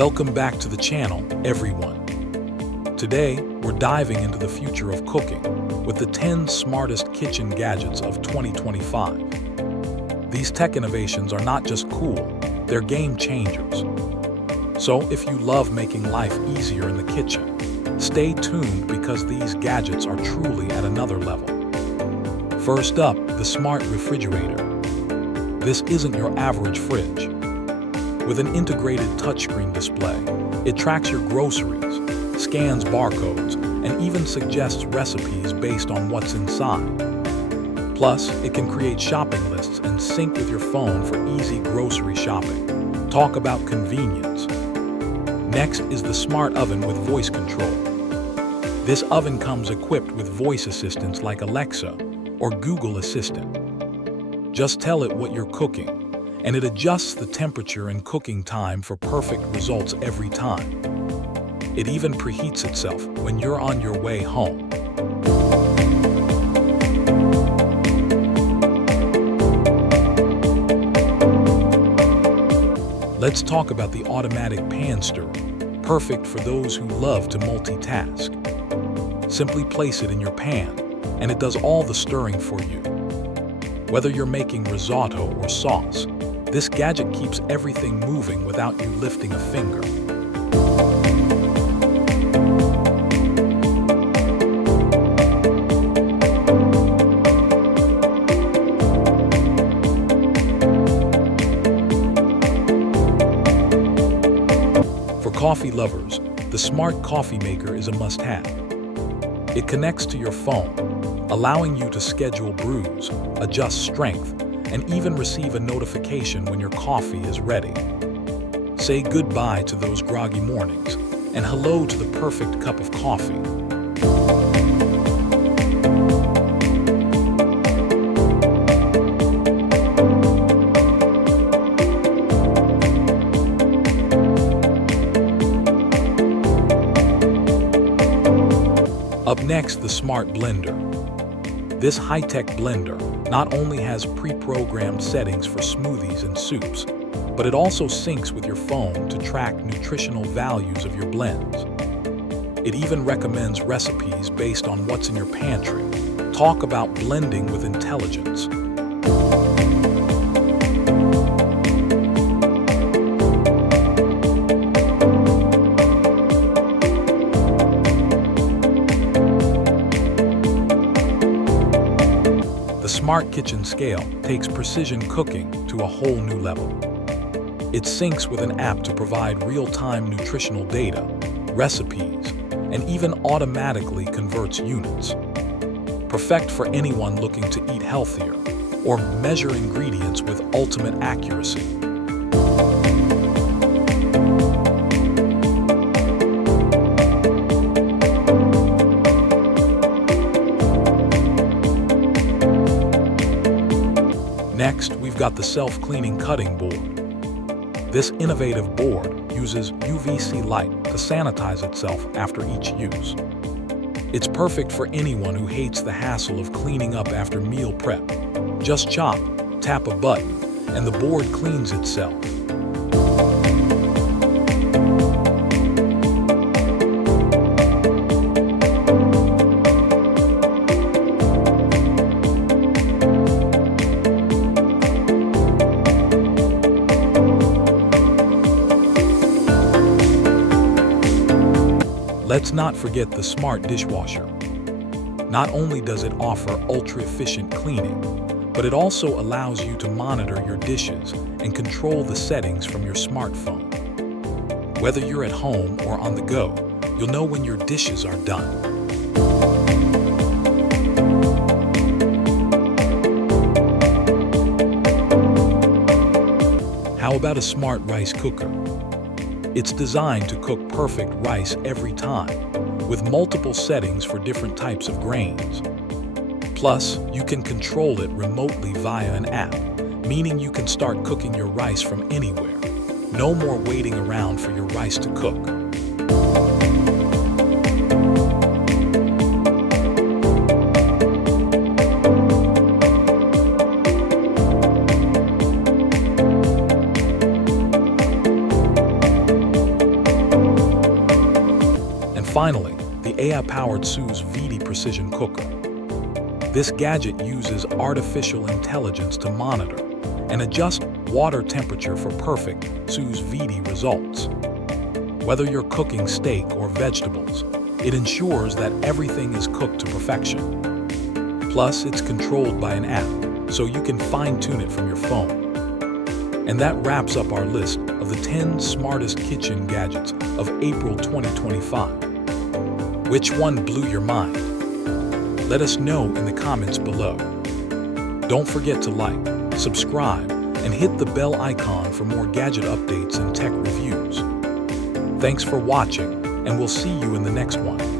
Welcome back to the channel, everyone. Today, we're diving into the future of cooking with the 10 smartest kitchen gadgets of 2025. These tech innovations are not just cool, they're game changers. So if you love making life easier in the kitchen, stay tuned because these gadgets are truly at another level. First up, the smart refrigerator. This isn't your average fridge. With an integrated touchscreen display, it tracks your groceries, scans barcodes, and even suggests recipes based on what's inside. Plus, it can create shopping lists and sync with your phone for easy grocery shopping. Talk about convenience. Next is the smart oven with voice control. This oven comes equipped with voice assistants like Alexa or Google Assistant. Just tell it what you're cooking, and it adjusts the temperature and cooking time for perfect results every time. It even preheats itself when you're on your way home. Let's talk about the automatic pan stirrer, perfect for those who love to multitask. Simply place it in your pan, and it does all the stirring for you. Whether you're making risotto or sauce, this gadget keeps everything moving without you lifting a finger. For coffee lovers, the smart coffee maker is a must-have. It connects to your phone, allowing you to schedule brews, adjust strength, and even receive a notification when your coffee is ready. Say goodbye to those groggy mornings and hello to the perfect cup of coffee. Up next, the smart blender. This high-tech blender not only has pre-programmed settings for smoothies and soups, but it also syncs with your phone to track nutritional values of your blends. It even recommends recipes based on what's in your pantry. Talk about blending with intelligence. The Smart Kitchen Scale takes precision cooking to a whole new level. It syncs with an app to provide real-time nutritional data, recipes, and even automatically converts units. Perfect for anyone looking to eat healthier or measure ingredients with ultimate accuracy. Next, we've got the self-cleaning cutting board. This innovative board uses UVC light to sanitize itself after each use. It's perfect for anyone who hates the hassle of cleaning up after meal prep. Just chop, tap a button, and the board cleans itself. Let's not forget the smart dishwasher. Not only does it offer ultra-efficient cleaning, but it also allows you to monitor your dishes and control the settings from your smartphone. Whether you're at home or on the go, you'll know when your dishes are done. How about a smart rice cooker? It's designed to cook perfect rice every time, with multiple settings for different types of grains. Plus, you can control it remotely via an app, meaning you can start cooking your rice from anywhere. No more waiting around for your rice to cook. Finally, the AI-powered Suze VD Precision Cooker. This gadget uses artificial intelligence to monitor and adjust water temperature for perfect sous vide results. Whether you're cooking steak or vegetables, it ensures that everything is cooked to perfection. Plus, it's controlled by an app, so you can fine-tune it from your phone. And that wraps up our list of the 10 smartest kitchen gadgets of April 2025. Which one blew your mind? Let us know in the comments below. Don't forget to like, subscribe, and hit the bell icon for more gadget updates and tech reviews. Thanks for watching, and we'll see you in the next one.